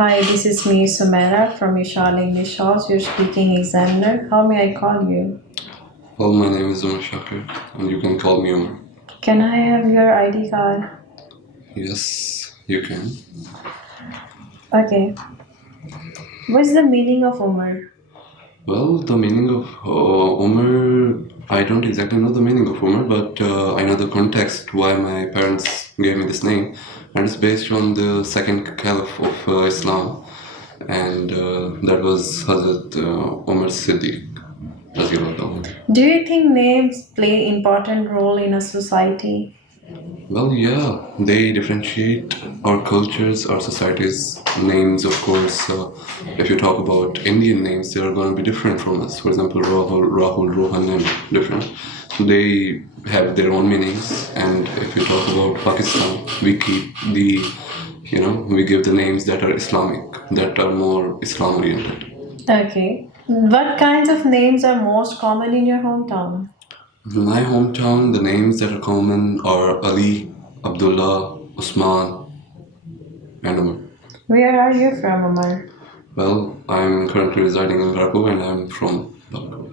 Hi, this is me, Sumera from Yashal English House, your speaking examiner. How may I call you? Well, my name is Umar Shakir, and you can call me Umar. Can I have your ID card? Yes, you can. Okay. What's the meaning of Umar? Well, the meaning of Umar, I don't exactly know the meaning of Umar, but I know the context why my parents gave me this name, and it's based on the second caliph of Islam, and that was Hazrat Umar Siddiq. Raziyallahu. Do you think names play important role in a society? Well, yeah, they differentiate our cultures, our societies. Names, of course. If you talk about Indian names, they are going to be different from us. For example, Rahul, Rohan, and different. They have their own meanings. And if you talk about Pakistan, we keep we give the names that are Islamic, that are more Islam oriented. Okay. What kinds of names are most common in your hometown? In my hometown, the names that are common are Ali, Abdullah, Usman, and Umar. Where are you from, Umar? Well, I'm currently residing in Baraku and I'm from Baraku.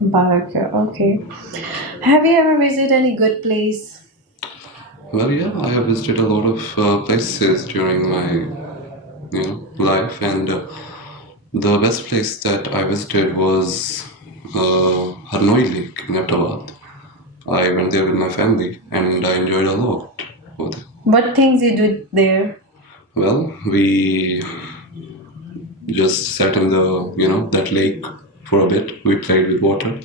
Baraka. Okay. Have you ever visited any good place? Well, yeah, I have visited a lot of places during my life, and the best place that I visited was Harnoi Lake in Ahmedabad. I went there with my family and I enjoyed a lot over there. What things you do there? Well, we just sat in that lake for a bit. We played with water,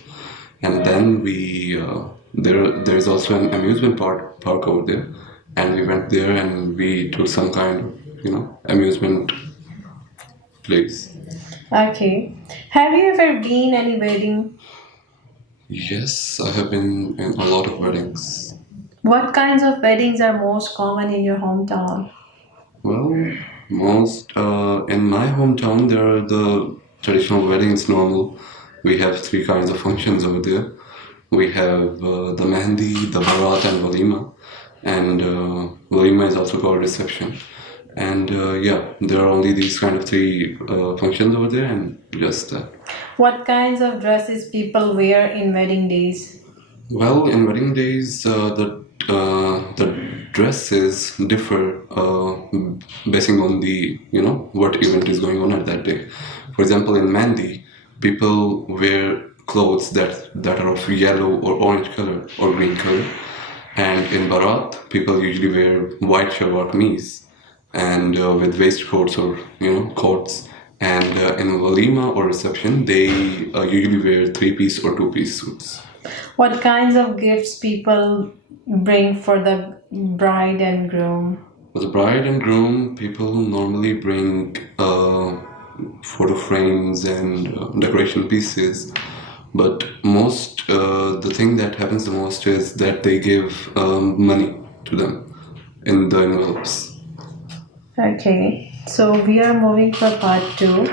and then we there's also an amusement park over there, and we went there and we took some kind of amusement place. Okay. Have you ever been any wedding? Yes, I have been in a lot of weddings. What kinds of weddings are most common in your hometown? Well, most in my hometown there are the traditional weddings normal. We have three kinds of functions over there. We have the Mehndi, the Barat, and Walima. And Walima is also called reception. And yeah, there are only these kind of three functions over there, and just that. What kinds of dresses people wear in wedding days? Well, in wedding days, the dresses differ basing on the what event is going on at that day. For example, in Mehndi, people wear clothes that are of yellow or orange color or green color, and in Barat, people usually wear white shalwar kameez and with waistcoats or coats. And in Walima or reception, they usually wear three-piece or two-piece suits. What kinds of gifts people bring for the bride and groom? For the bride and groom, people normally bring photo frames and decoration pieces. But the thing that happens the most is that they give money to them in the envelopes. Okay, so we are moving for part 2.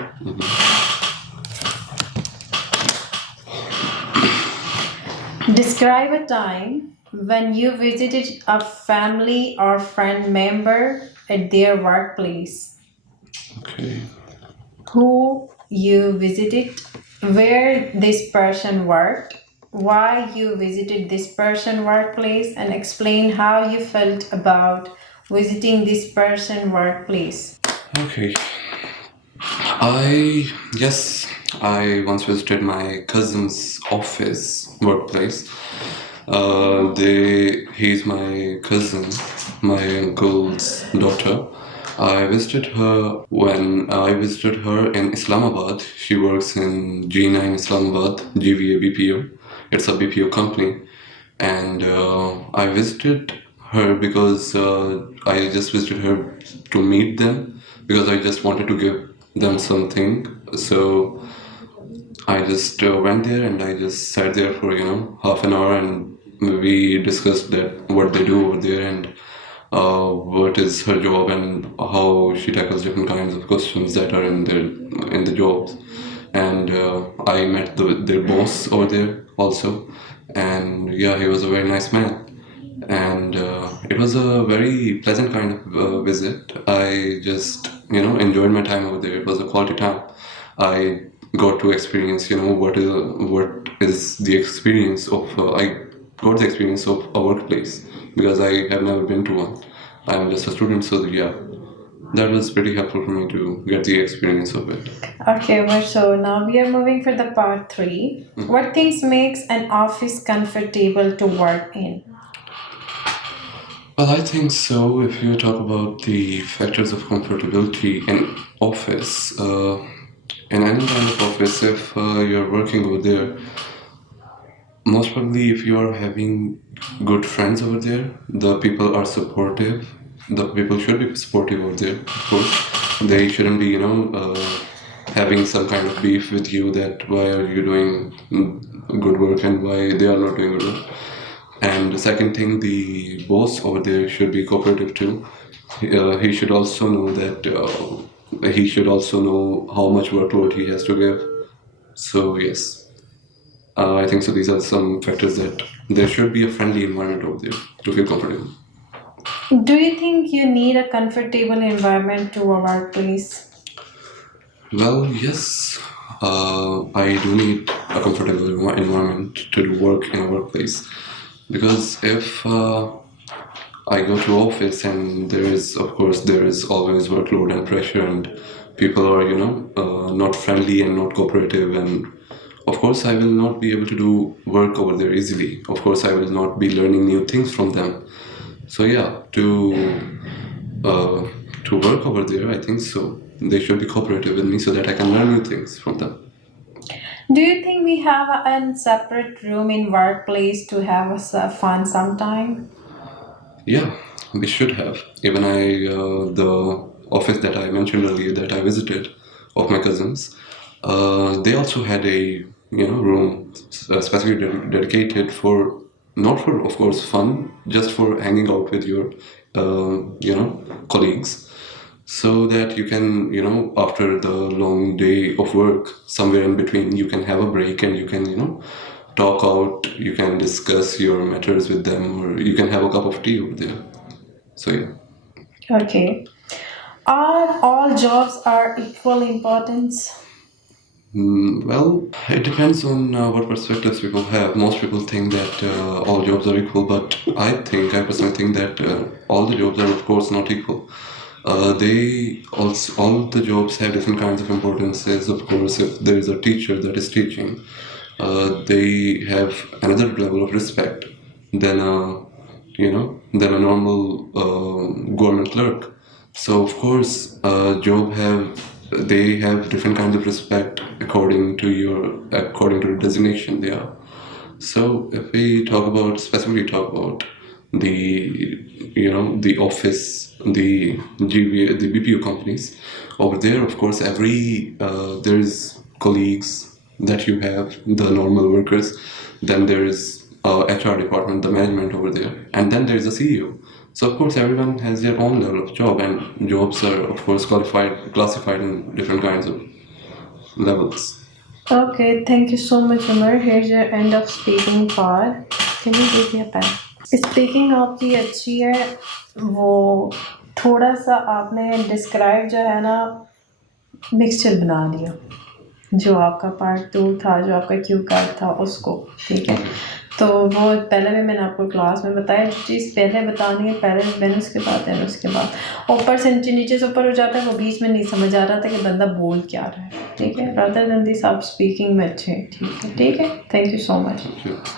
Describe a time when you visited a family or friend member at their workplace. Okay. Who you visited, where this person worked, why you visited this person workplace, and explain how you felt about visiting this person workplace. Okay. I once visited my cousin's office workplace. He's my cousin, my uncle's daughter. I visited her in Islamabad. She works in G9 Islamabad, GVA BPO. It's a BPO company. And I visited her because I just visited her to meet them because I just wanted to give them something. So I just went there and I just sat there for half an hour and we discussed that what they do over there and what is her job and how she tackles different kinds of questions that are in the jobs. And I met their boss over there also, and yeah, he was a very nice man. And it was a very pleasant kind of visit. I just enjoyed my time over there. It was a quality time. I got to experience, what is the experience of I got the experience of a workplace because I have never been to one. I'm just a student, so yeah, that was pretty helpful for me to get the experience of it. Okay, well, so now we are moving for the part 3. What things makes an office comfortable to work in? Well, I think so. If you talk about the factors of comfortability in office, in any kind of office, if you're working over there, most probably if you're having good friends over there, the people are supportive. The people should be supportive over there, of course. They shouldn't be, having some kind of beef with you that why are you doing good work and why they are not doing good work. And the second thing, the boss over there should be cooperative too. He should also know that he should also know how much workload he has to give. So yes, I think so. These are some factors that there should be a friendly environment over there to feel comfortable. Do you think you need a comfortable environment to a workplace? Well, yes, I do need a comfortable environment to do work in a workplace because if I go to office and there is always workload and pressure and people are not friendly and not cooperative and of course I will not be able to do work over there easily. Of course I will not be learning new things from them. So yeah, uh, to work over there, I think so. They should be cooperative with me so that I can learn new things from them. Do you think we have a separate room in workplace to have fun sometime? Yeah, we should have. Even the office that I mentioned earlier that I visited of my cousins, they also had a room specifically dedicated for not for of course fun, just for hanging out with your colleagues, so that you can after the long day of work somewhere in between you can have a break and you can talk out, you can discuss your matters with them, or you can have a cup of tea over there. So yeah. Okay. Are all jobs are equal importance? Well, it depends on what perspectives people have. Most people think that all jobs are equal, but I personally think that all the jobs are, of course, not equal. They also, all the jobs have different kinds of importances. Of course, if there is a teacher that is teaching, they have another level of respect than than a normal government clerk. So of course, job have they have different kinds of respect according to the designation they are. So if we specifically talk about the office, the GBA, the BPO companies over there, of course, there is colleagues that you have, the normal workers, then there is HR department, the management over there, and then there is a CEO. So of course everyone has their own level of job, and jobs are of course classified in different kinds of levels. Okay, thank you so much, Umar. Here's your end of speaking part. Can you give me a pen? Speaking आपकी अच्छी है, वो थोड़ा सा आपने describe जो है ना मिक्सचर बना दिया, जो आपका पार्ट 2 था, जो आपका क्यू कार्ड था उसको, ठीक है। तो वो पहले भी मैंने आपको क्लास में बताया, जो चीज़ पहले बतानी है पहले, मैंने उसके बाद ऊपर से नीचे से ऊपर हो जाता है, वो बीच में नहीं समझ आ रहा था कि बंदा बोल क्या रहा है, ठीक है। रादर देन दिस आप स्पीकिंग में अच्छे, ठीक है। Thank you so much.